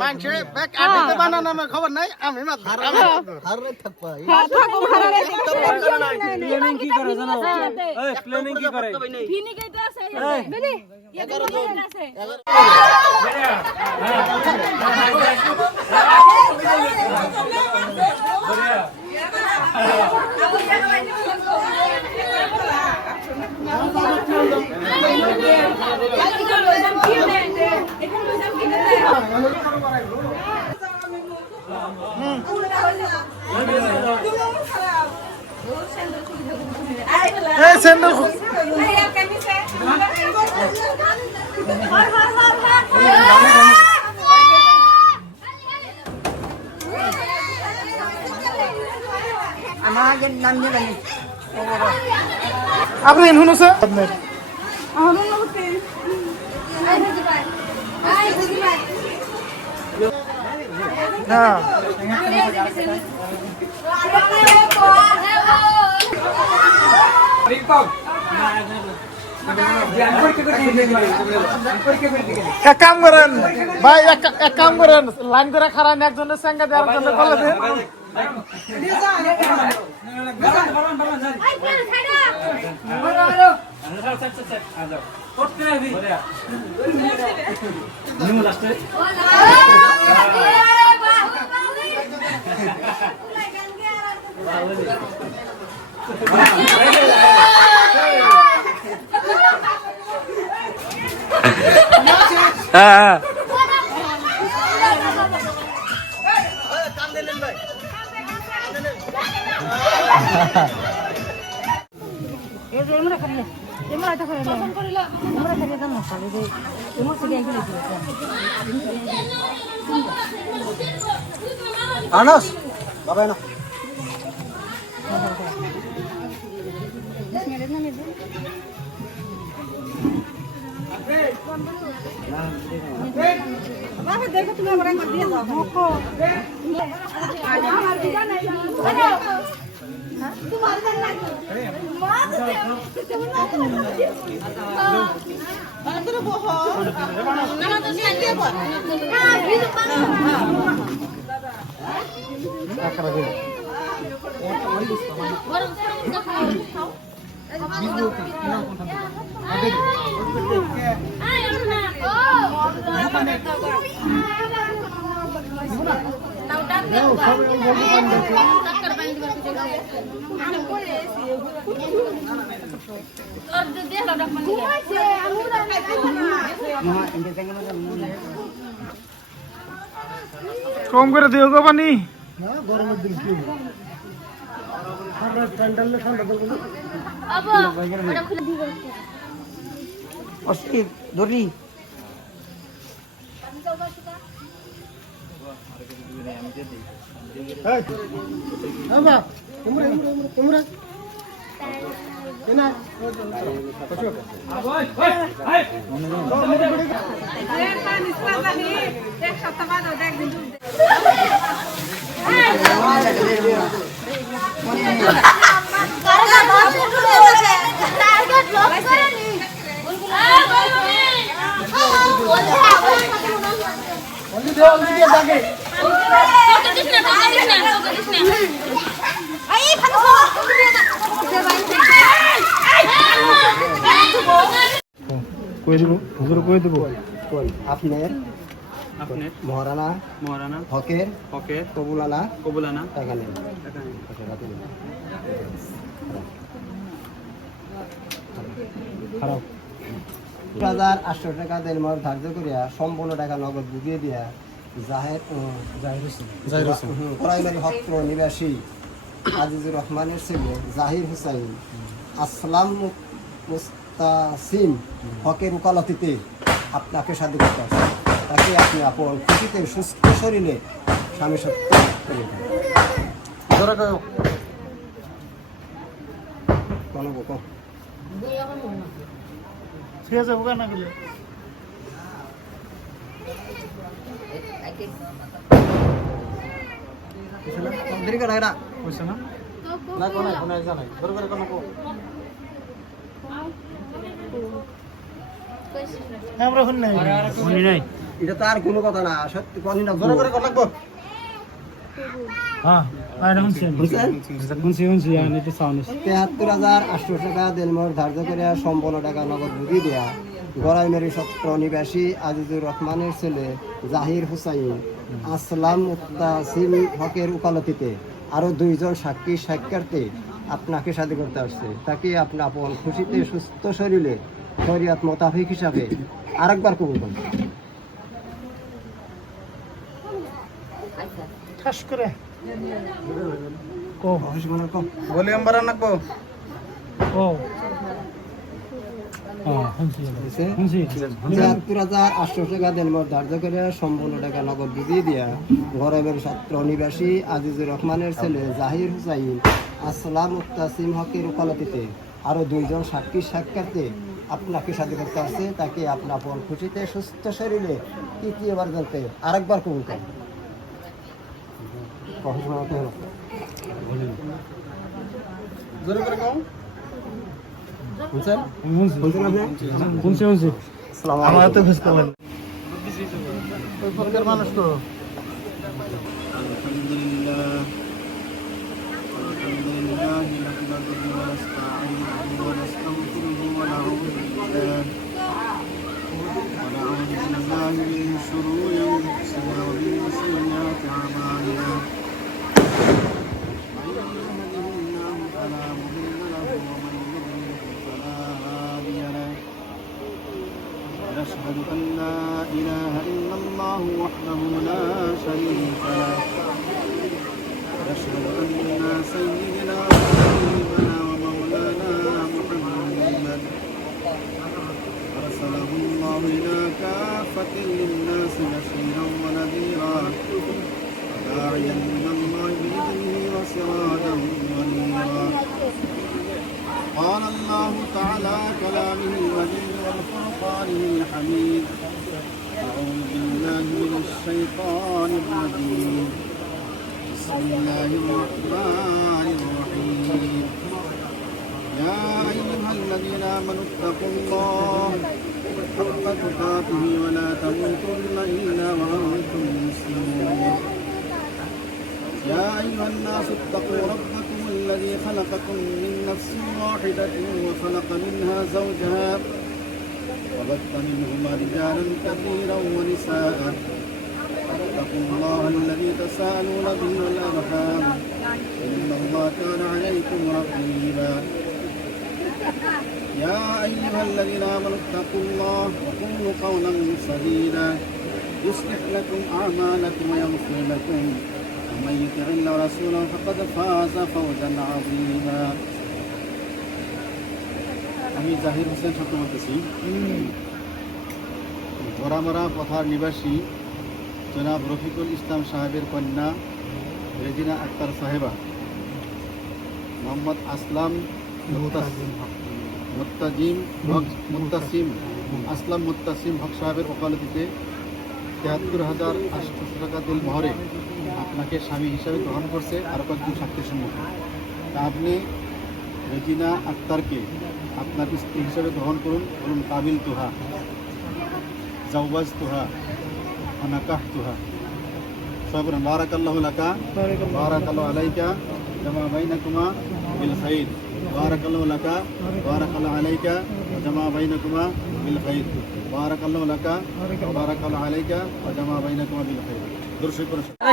মানছে ব্যাক আটে বানানো আমার খবর নাই আমি মাত হারে থাকবা প্ল্যানিং কি করে জানো এই প্ল্যানিং কি করে ফিনি কইতে আছে বেলি ये तो আছে স্যান্ডেল আমাদের নাম জানি আপনি শুনুছে আপনার হ্যাঁ এক কাম করেন ভাই এক কাম করেন লাইন করে খারান একজনের সঙ্গে দেওয়ার জন্য বলে দেন আনাস বাবা না বাবা দেখো তুমি আমার একবার দিয়ে দাও মুখো আমার দিদা নাই তোমার দিদা নাই মা তো তুমি না বান্দর বহ না তো সে দিয়ে বল হ্যাঁ ভিড় পানা আকারা দে গরম গরম খাও ভিডিও কি না কোনটা আগে আয় না ও তাও ডাক দে টাক্কর বাঁধি দিবার কিছু আমি করে এসি আর দে দাও ডাক বাঁধি ঘুমাইছে আমি না মহা ইন্ডিয়া থেকে না কম করে দিও গো পানি না গরমের দিন কি ঠান্ডা ঠান্ডা বলবো আবা ওটা খুলে দিবে অস্থির দড়ি এই আবা তোমরা এনা এক সপ্তাহ বাদ একদিন কই দিব হুজুর কই দিব আপনার মহারানা হকের কবুলানা টাকা নেই খারাপ 2,800 টাকা দেনমার ধার্য করিয়া সম্পূর্ণ টাকা নগদ বুঝিয়ে দিয়া জাহির হোসেন প্রাইমারি হত্র নিবাসী আজিজুর রহমানের ছেলে জাহির হুসাইন আসলাম মুস্তাসিম হকের উকালতিতে আপনাকে সাথে করতে আসে তাকে আপনি আপন খুশিতে সুস্থ শরীরে স্বামী সত্য করে ঠিক আছে হোক না গেলে দেরি করা এটা কইছ না না কোন জানাই বড় করে কোন কো আমরা শুন নাই শুনি নাই এটা তো আর কোনো কথা না সত্যি কোনি না জোরে করে কথা লাগবো হ্যাঁ আর শুনছেন শুনছি আমি একটু সাউন্ড ৭৩,৮০০ টাকা দেনমোহর ধার্য করে সম্পূর্ণ টাকা নগদ বুঝি দেয়া গড়াইমারি সত্র নিবাসী আজিজুর রহমানের ছেলে জাহির হুসাইন আসলাম মুত্তাসিম হকের উকালতিতে আরো 2 জন সাক্ষী সাক্ষার্থে আপনাকে শাদী করতে আসছে তাকে আপনি আপন খুশিতে সুস্থ শরীরে শরিয়ত মোতাবেক হিসাবে আরেকবার কবুল করুন। ঠাস করে কো কো ভলিউম বাড়ান রাখবো ও শুনছি ৭৩,৮০০ টাকা দেনমোহর ধার্য করে সম্পূর্ণ টাকা নগদ বুঝিয়ে দেয়া গড়াইমারি সত্র নিবাসী আজিজুর রহমানের ছেলে জাহির হুসাইন আসলাম মুত্তাসিম হকের উকালতিতে আরো 2 জন সাক্ষী সাক্ষার্থে আপনাকে শাদী করতে আসছে তাকে আপনা আপন খুশিতে সুস্থ শরীরে তৃতীয়বার জানতে আরেকবার কবুল করেন। জোরে করে কও বুঝছেন শুনছি বুঝছেন আপনি শুনছি আসসালামু আমার আলাইকুম। তো বুঝতে পারি ওই প্রকার মানুষ তো الحمد لله نحمده ونستعينه ونستغفره ونعوذ بالله من شرور انفسنا ومن سيئات اعمالنا من يهده الله فلا مضل له ومن يضلل فلا هادي له ونشهد ان لا اله الا الله وحده لا شريك له ونشهد أن سيدنا وحبيبنا ومولانا محمد أرسله الله إلى كافة للناس بشيرا ونذيرا وداعيا إلى الله بإذنه وسراجا منيرا قال الله تعالى كلامه المجيد والفرقانه الحميد أعوذ بالله من الشيطان الرجيم بسم الله الرحمن الرحيم يا أيها الذين آمنوا اتقوا الله حق تقاته ولا تموتن إلا وأنتم مسلمون يا أيها الناس اتقوا ربكم الذي خلقكم من نفس واحدة وخلق منها زوجها وبث منهما رجالا كثيرا ونساء اتقوا الله الذي تساءلون به والأرحام إن الله كان عليكم رقيبا يا أيها الذين آمنوا اتقوا الله وقولوا قولا سديدا يصلح لكم أعمالكم ويغفر لكم ومن يطع الله ورسوله فقد فاز فوزا عظيما আমি জাহির হোসেন সত্য বলতেছি ধরামারা পথার নিবাসী জনাব রফিকুল ইসলাম সাহেবের কন্যা রেজিনা আক্তার সাহেবা মোহাম্মদ আসলাম মুত্তাসিম হক সাহেবের ওকালতিতে ৭৩,৮০০ টাকা দিল মহরে আপনাকে স্বামী হিসাবে গ্রহণ করছে আর কয়েকজন সাক্ষীর সম্মুখে তা আপনি রেজিনা আক্তারকে আপনার স্ত্রী হিসাবে গ্রহণ করুন বলুন কাবিল তুহা জাওবাজ তুহা ونكحتها صبرا بارك الله لك بارك الله عليك جمع بينكما بالخير بارك الله لك بارك الله عليك وجمع بينكما بالخير بارك الله لك وبارك الله عليك وجمع بينكما بالخير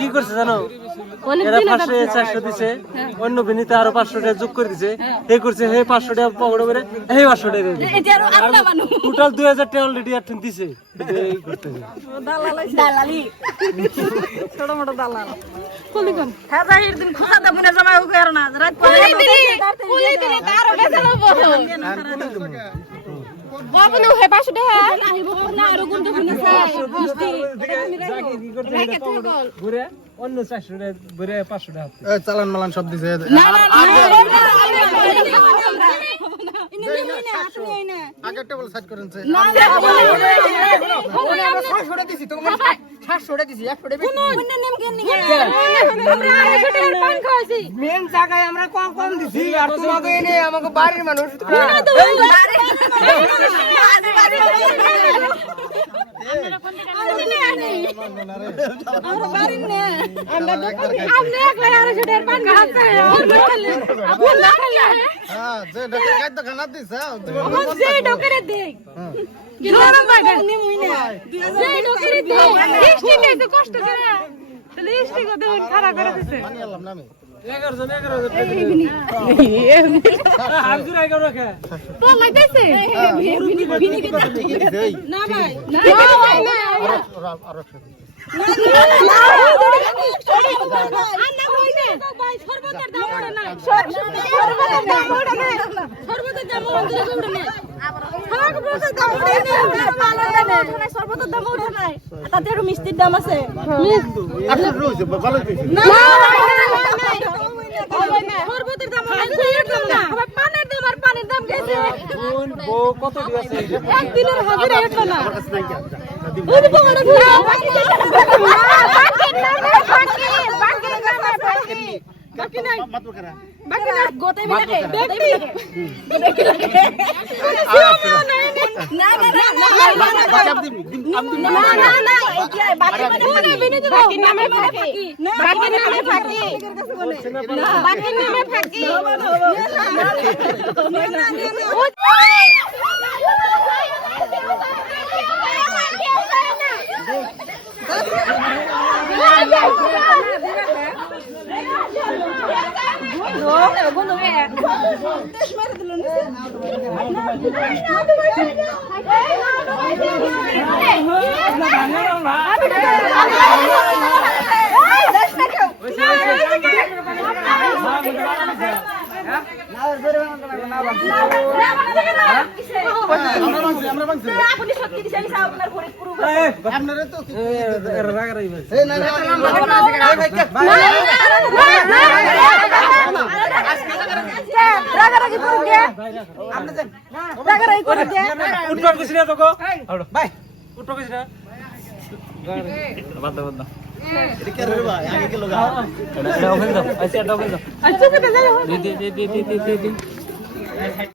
কি করছে জানো এরা 500 দিছে অন্য বিনীতে আরো 500 টাকা যোগ করে দিছে হে করছে হে 500 টাকা পকেটে করে হে 500 টাকা এটা আরো আটটা মানুষ টোটাল 2000 টাকা অলরেডি আর দিছে এই করতেছে দালালি ছোট মোটো দালাল কোলি কোন হ্যাঁ জাহির দিন খোঁজা দা বুনে জমা ও কর না রাত কোলি দিলে তারও বেচালো বহ বাবু হে পাশে দে নাই বহ না আর গুণ তো বুনে চাই বৃষ্টি রেখে তুই বল ঘুরে অন্য 400 টাকা ঘুরে 500 টাকা এই চালান মালান সব দিছে না আগে টেবল সেট করেন না মেন জায়গায় আমরা কম কম দিছি আর তোমাকে এনে আমাকে বাড়ির মানুষ কষ্ট করে খারাপ করে দিছে 11 জন হাত জুড়ে 11 রাখে তো লাগাইছে না ভাই না ভাই না সর্বতের দাম ওড়ে না সর্বতের দাম ওড়ে না সর্বতের দাম ওড়ে না সর্বতের দাম ওঠে নাই তাতে একটু মিষ্টির দাম আছে সর্বতের দাম পানের দাম আর পানির দাম গেছে কত দিয়েছে একদিনের হাজিরা উঠলো না বাকি নাই বাকি না গোতে মিলে দেখবি না না না না না না বাকি মানে বিনি তো বাকি নামে ফাঁকি বাকি নামে ফাঁকি বাকি নামে ফাঁকি আপনি সত্যি দিছেন আপনার ঘরে পুরো আপনারা তো রাগারাগি করুন গে রাগারাগি করুন গে উঠবার কিছু না তোকে ভাই উঠবার কিছু না আচ্ছা